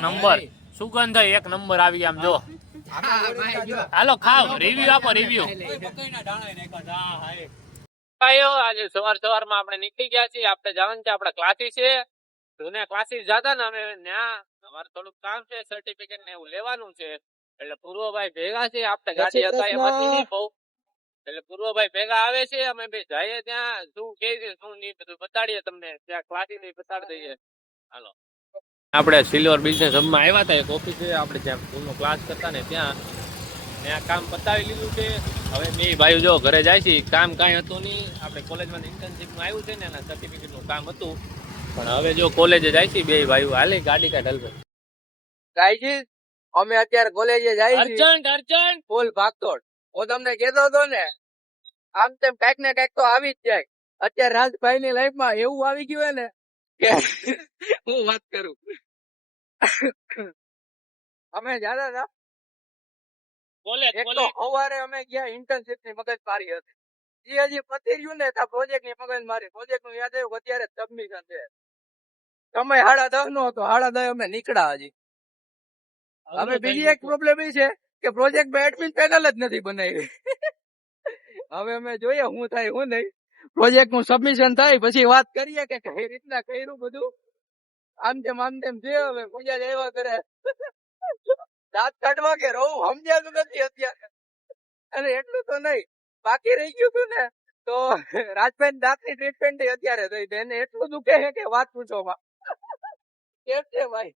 Number સુગંધ એક number આવી આમ જો હાલો ખાવ રિવ્યુ આપો રિવ્યુ આજે સવારમાં આપણે નીકળી ગયા છીએ આપણે જવાનું છે આપણા ક્લાસીસ છે જૂના ક્લાસીસ જતા ને અમે ત્યાં અમારે થોડુંક કામ છે સર્ટિફિકેટ ને એવું લેવાનું છે એટલે પૂર્વભાઈ ભેગા છે આપણે ગાડી હતા એમાંથી નહીં બહુ એટલે પૂર્વભાઈ ભેગા આવે છે અમે બે જઈએ ત્યાં શું કે શું નહીં બધું બતાડીએ તમને ત્યાં ક્લાસીસ બતાડી દઈએ હાલો આપણે સિલ્વર બિઝનેસ હબમાં આવ્યા હતા એક ઓફિસ છે આપણે જ્યાં સ્કૂલનો ક્લાસ કરતા ને ત્યાં કામ પતાવી લીધું છે હવે બે ભાઈઓ જો ઘરે જાય છે કામ કાંઈ હતું નહીં આપણે કોલેજમાં ઇન્ટર્નશીપનું આવ્યું છે ને એના સર્ટિફિકેટનું કામ હતું પણ હવે જો કોલેજે જાય છે બે ભાઈઓ હાલે ગાડી કાઢ હલવે ગાયજી અમે અત્યારે કોલેજે જાય છે અર્જન્ટ ફૂલ ભાગતોડ હું તમને કહેતો હતો ને આમ તેમ કઈક ને કઈક તો આવી જ જાય અત્યારે રાજભાઈ ની લાઈફ માં એવું આવી ગયું ને કે હું વાત કરું અમે જતા હતા કોલેજ એક તો સવારે અમે ગયા ઇન્ટર્નશીપ ની મગજ મારી હતી જે હજી પતી રહ્યું ને ત્યાં પ્રોજેક્ટ ની મગજ મારી પ્રોજેક્ટ નું યાદ આવ્યું અત્યારે સબમિશન છે સમય 10:30 નો હતો 10:30 અમે નીકળ્યા હજી હવે બીજી એક પ્રોબ્લેમ એ છે કે પ્રોજેક્ટ માં એડમિન પેનલ જ નથી બનાવી હવે અમે જોઈએ શું થાય શું નહીં પ્રોજેક્ટ નું સબમિશન થાય પછી વાત કરીએ કે કઈ રીતના કર્યું બધું આમ તેમ છે હવે પૂજા આવ્યા કરે દાંત કાઢવા કે રહું સમજાતું નથી અત્યારે અને એટલું તો નહીં બાકી રહી ગયું હતું ને તો રાજભાઈ દાંત ની ટ્રીટમેન્ટ અત્યારે થઈ એને એટલું દુખે છે કે વાત પૂછો માં કેમ છે ભાઈ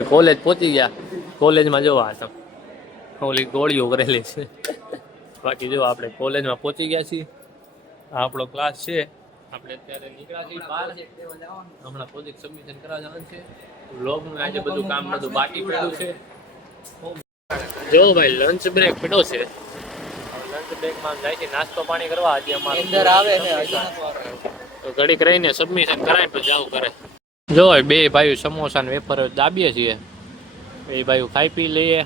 કોલેજ પહોંચી ગયા કોલેજમાં જો આ ઓલી ગોળીઓ કરેલી છે બાકી જો આપણે કોલેજમાં પહોંચી ગયા છીએ આપણો ક્લાસ છે આપણે અત્યારે નીકળ્યા છીએ બહાર હમણાં પ્રોજેક્ટ સબમિશન કરવા જવાનું છે લોગનું આજે બધું કામ બધું બાકી પડ્યું છે જો ભાઈ લંચ બ્રેક પડ્યો છે લંચ બ્રેકમાં જાય છે નાસ્તો પાણી કરવા આજે અમારે અંદર આવે ને તો ઘડીક રહીને સબમિશન કરાય પછી જાવું કરે જો બે ભાઈઓ સમોસા ને વેફર દાબીએ છીએ બે ભાઈઓ ખાઈ પી લઈએ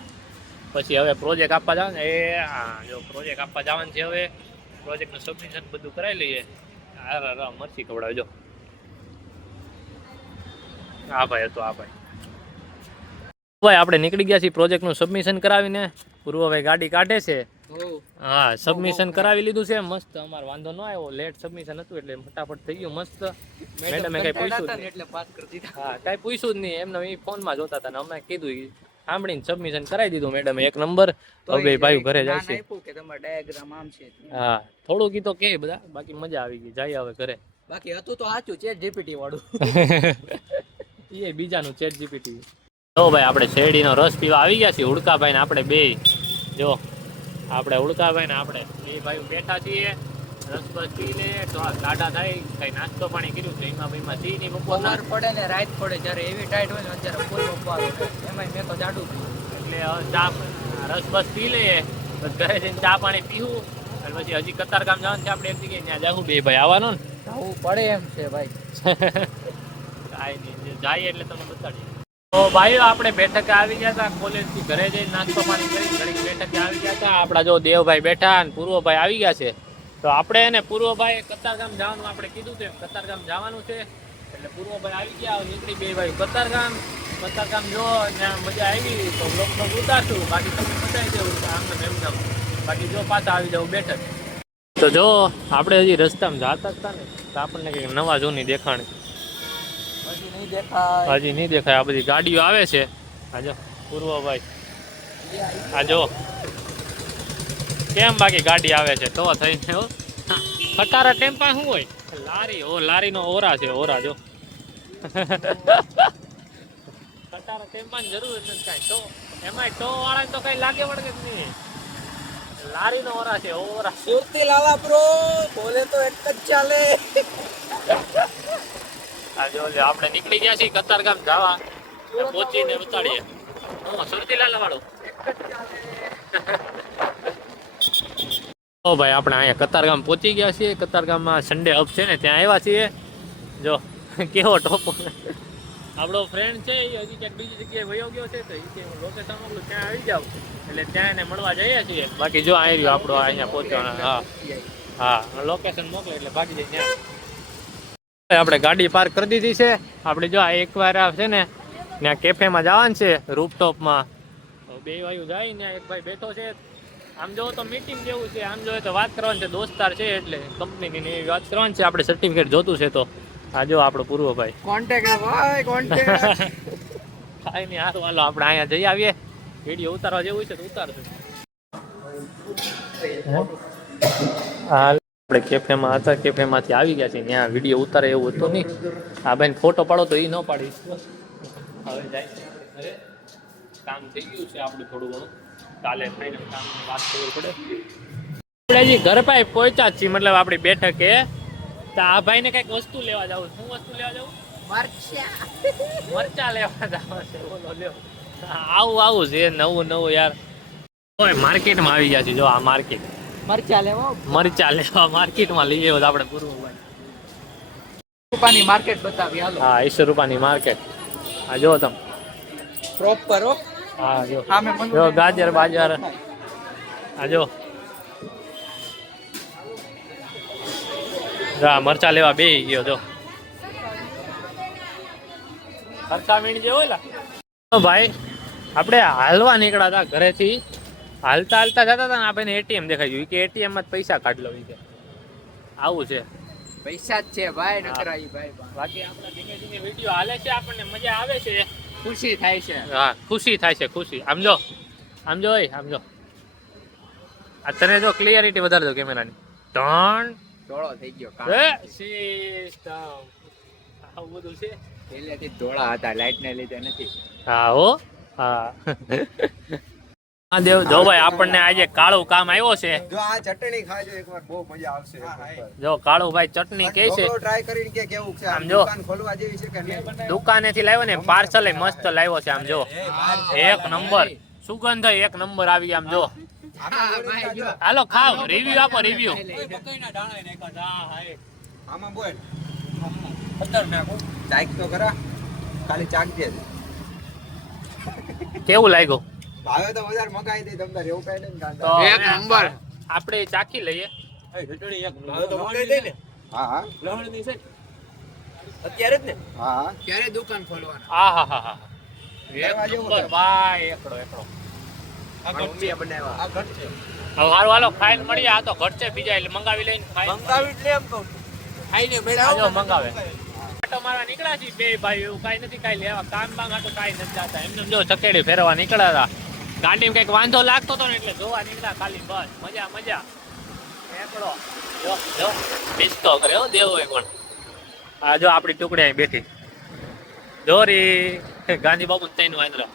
પછી હવે પ્રોજેક્ટ આપવા જવાનું એ જો પ્રોજેક્ટ આપવા જવાનું છે હવે પ્રોજેક્ટનું સબમિશન બધું કરાવી લઈએ મરચી ખવડાવજો હા ભાઈ હતો ભાઈ આપણે નીકળી ગયા છીએ પ્રોજેક્ટનું સબમિશન કરાવીને પૂર્વભાઈ ગાડી કાઢે છે હા સબમિશન કરાવી લીધું છે મસ્ત અમારે વાંધો ન આવ્યો લેટ સબમિશન હતું એટલે ફટાફટ થઈ ગયું મસ્ત મેડમે કઈ પૂછ્યું એટલે પાસ કરી દીધા હા કઈ પૂછ્યું જ નહીં એમને એ ફોનમાં જોતા હતા ને અમે કીધું સાંભળીને સબમિશન કરાવી દીધું મેડમે એક નંબર હવે ભાઈ ઘરે જાય છે હા થોડું કીધું કે બધા બાકી મજા આવી ગઈ જાય હવે ઘરે બાકી હતું તો સાચું ચેટ જીપીટી વાળું એ બીજાનું ચેટ જીપીટી જો ભાઈ આપણે શેરડીનો રસ પીવા આવી ગયા છીએ ઉડકાભાઈ ને આપણે બે જો આપણે ઉડકાભાઈ ને આપણે બે ભાઈઓ બેઠા છીએ રસ બસ પી લે તો કાઢા થાય કઈ નાસ્તો પાણી કર્યું છે એમાં ભાઈમાં સી ની બપોર પડે ને રાત પડે જયારે એવી ટાઈટ હોય ને અત્યારે ફૂલ બપોર એમાં મેં તો જાડું એટલે ચા રસ બસ પી લઈએ બસ ઘરે જઈને ચા પાણી પીવું અને પછી હજી કતારગામ જવાનું છે આપણે એક જગ્યાએ ત્યાં જાવું બે ભાઈ આવવાનું ને જવું પડે એમ છે ભાઈ કાંઈ નહીં જાય એટલે તમને બતાડીએ તો ભાઈઓ આપણે બેઠકે આવી ગયા હતા કોલેજ થી ઘરે જઈને નાસ્તો પાણી કરી ઘડીક બેઠકે આવી ગયા હતા આપણા જો દેવભાઈ બેઠા અને પૂર્વભાઈ આવી ગયા છે તો આપણે એને પૂર્વભાઈ કતારગામ જવાનું આપણે કીધું હતું કતારગામ જવાનું છે એટલે પૂર્વભાઈ આવી ગયા નીકળી બે ભાઈ કતારગામ જો ત્યાં મજા આવી તો બ્લોગ ઉતારશું બાકી તમને બતાવી દેવું આમને એમ બાકી જો પાછા આવી જાવ બેઠક તો જો આપણે હજી રસ્તામાં જતા હતા ને તો આપણને કંઈક નવા જૂની દેખાણી હજી નહીં દેખાય આ બધી ગાડીઓ આવે છે આ જો પૂર્વભાઈ આ જો કેમ બાકી ગાડી આવે છે તો થઈને ખટારા ટેમ્પા શું હોય લારીનો ઓરા છે ઓરા જો ખટારા ટેમ્પાની જરૂર નથી કાંઈ તો એમાં ટો વાળા તો કઈ લાગે વળગે જ નહીં લારીનો ઓરા છે ઓરા સુરતી લાવા બ્રો બોલે તો એક જ ચાલે આ જો આપણે નીકળી ગયા છીએ કતારગામ જવા પહોંચીને બતાડીએ સુરતી લાલા વાળો ઓ ભાઈ આપણે અહીંયા કતારગામ પહોંચી ગયા છીએ કતારગામમાં સન્ડે હબ છે ને ત્યાં આવ્યા છીએ જો કેવો ટોપો આપણો ફ્રેન્ડ છે એ હજી ક્યાંક બીજી જગ્યાએ વયો ગયો છે તો એ કે હું લોકેશન મોકલું ત્યાં આવી જાવ એટલે ત્યાં એને મળવા જઈએ છીએ બાકી જો આવી રહ્યો આપણો અહીંયા પહોંચવાના હા લોકેશન મોકલે એટલે ભાગી જાય ત્યાં આપણે ગાડી પાર્ક કરી દીધી છે આપણે જો એકવાર છે ને ત્યાં કેફેમાં જવાનું છે રૂફટોપમાં. બે વાયુ જાય ને એક ભાઈ બેઠો છે. આમ જોવો તો મીટિંગ જેવું છે, આમ જોઈએ તો વાત કરવાની છે, દોસ્તાર છે એટલે કંપનીની ને એવી વાત કરવાની છે. આપણે સર્ટિફિકેટ જોતું છે તો આ જો આપણો પૂર્વભાઈ કોન્ટેક્ટ ભાઈ કોન્ટેક્ટ. કાંઈ નહીં, હારું હાલો આપણે અહીંયા જઈ આવીએ. વિડીયો ઉતારવા જેવું છે તો ઉતારશું. આપણે કેફેમાં હતા, કેફેમાંથી આવી ગયા છે. ત્યાં વિડીયો ઉતારે એવું હતું નહીં. આ ભાઈ ફોટો પાડો તો એ ન પાડી. હવે જાય છે ઘરે. કામ થઈ ગયું છે આપણું થોડું ઘણું. કાલે ફાઇનલ કામની વાત કરવી પડે. આપણે હજી ઘર પાસે પહોંચ્યા જ છીએ, મતલબ આપણી બેઠકે. તો આ ભાઈને કંઈક વસ્તુ લેવા જવું. શું વસ્તુ લેવા જવું? મરચા લેવા જવા છે. બોલો લ્યો. આવું છે નવું યાર. ઓય માર્કેટમાં આવી ગયા છે. જો આ માર્કેટ મરચા લેવા માર્કેટમાં લઈ આવ્યો આપણે પૂર્વભાઈ. રૂપાની માર્કેટ બતાવી હાલો. હા 20 રૂપિયાની માર્કેટ. આ જો તમે પ્રોપર હો. હા જો સામે જો ગાજર બાજર. આ જો મરચા લેવા બે ગયો. જો ખર્ચા મીણ જે હોય ભાઈ, આપણે હાલવા નીકળ્યા હતા ઘરેથી. હાલતા જતા હતા ને આપણે એટીએમ દેખાઈ ગયું કે એટીએમ માં પૈસા કાઢ લો કે આવું છે. પૈસા જ છે ભાઈ નકરાઈ ભાઈ. બાકી આપણા ધીમે ધીમે વિડીયો હાલે છે, આપણને મજા આવે છે, ખુશી થાય છે. હા ખુશી થાય છે, ખુશી. આમ જો આ તને જો ક્લિયરિટી વધારે દો કેમેરાની. ત્રણ ધોળો થઈ ગયો કામ. સિસ્ટમ આવું બધું છે. પહેલેથી ધોળા હતા, લાઈટ ને લીધે નથી. હા હો હા. હા દેવ જો ભાઈ, આપણને આજે કાળું કામ આવ્યો છે. જો આ ચટણી ખાજો એકવાર, બહુ મજા આવશે. જો કાળું ભાઈ ચટણી કે છે, ટ્રાય કરીને કે કેવું છે. આમ જો દુકાન ખોલવા જેવી છે કે નહીં? દુકાનેથી લાવ્યો ને, પાર્સલ મસ્ત લાવ્યો છે. આમ જો એક નંબર સુગંધ, એક નંબર આવી. આમ જો હાલો ખાવ, રિવ્યુ આપો રિવ્યુ. આમાં બોલ ખતરનાક. ચાક તો કરા, ખાલી ચાક દે. કેવું લાગ્યું? ભાવે તો વધારે મગાઈ દે તમને, એવું કઈ નહીં. તો એક નંબર. આપણે ચાખી લઈએ. ભાવે તો મગાઈ દે ને. હા હા અત્યારે જ ને. હા ક્યારે દુકાન ખોલવાના? હા એક નંબર ભાઈ, એકડો આ મમ્મીએ બનાવ્યા. આ ઘર છે. હવે હારું હાલો ખાઈને મળીએ. આ તો ઘર છે, બીજા એટલે મંગાવી લઈને ખાઈ મંગાવી જ લે એમ કહું. ખાઈને આજો મંગાવે. આટો મારવા નીકળ્યા છીએ બે ભાઈ. એવું કાંઈ નથી, કાંઈ લેવા કામ હાટો કાંઈ નથી જતા. એમને જો ચકેડી ફેરવા નીકળ્યા હતા. ગાડીમાં કંઈક વાંધો લાગતો હતો ને એટલે જોવા નીકળ્યા ખાલી. બસ મજા. એકડો જો ડિસ્કો કરે હો દેવો એ પણ. આ જો આપણી ટુકડી અહીં બેઠી દોરી ગાંધી બાબુ તૈન વાંદરો.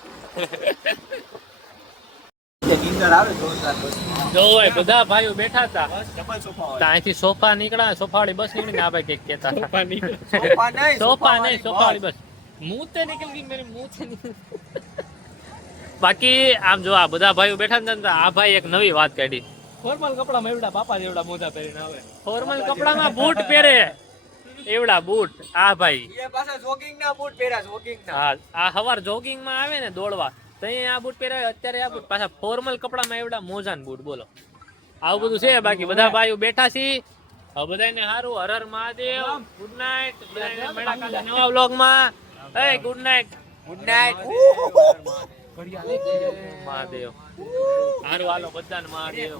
નીંદર આવે જોરદાર બસ. જો ભાઈ બધા ભાઈઓ બેઠા હતા. ડબલ સોફા હોય. તો અહીંથી સોફા નીકળ્યા, સોફાવાળી બસ નીકળી ને આ ભાઈ કંઈક કહેતા હતા. સોફા નહીં, સોફા નહીં, સોફાવાળી બસ. મુંહ તે નીકળી ગઈ મેરે મુંહ તે નીકળી. બાકી આમ જો આ બધા ભાઈઓ બેઠા ને આ ભાઈ એક નવી વાત કાઢી. ફોર્મલ કપડામાં એવડા બાપા જેવડા મોજા પહેરીને આવે. ફોર્મલ કપડામાં બૂટ પહેરે, એવડા બૂટ. આ ભાઈ એ પાછા જોગિંગ ના બૂટ પહેર્યા, જોગિંગ ના. હા, આ સવાર જોગિંગમાં આવે ને દોડવા તો આ બૂટ પહેરાવે. અત્યારે આ બૂટ પાછા ફોર્મલ કપડામાં એવડા મોજાન બૂટ. બોલો આવું બધું છે. બાકી બધા ભાઈઓ બેઠા છીએ. હવે બધાને સારું. હર હર મહાદેવ. Good night. બધાને મળ્યા કાલે નવા વ્લોગમાં. એ good night. Good night. Mahadev. હારું હાલો બધાને મહાદેવ.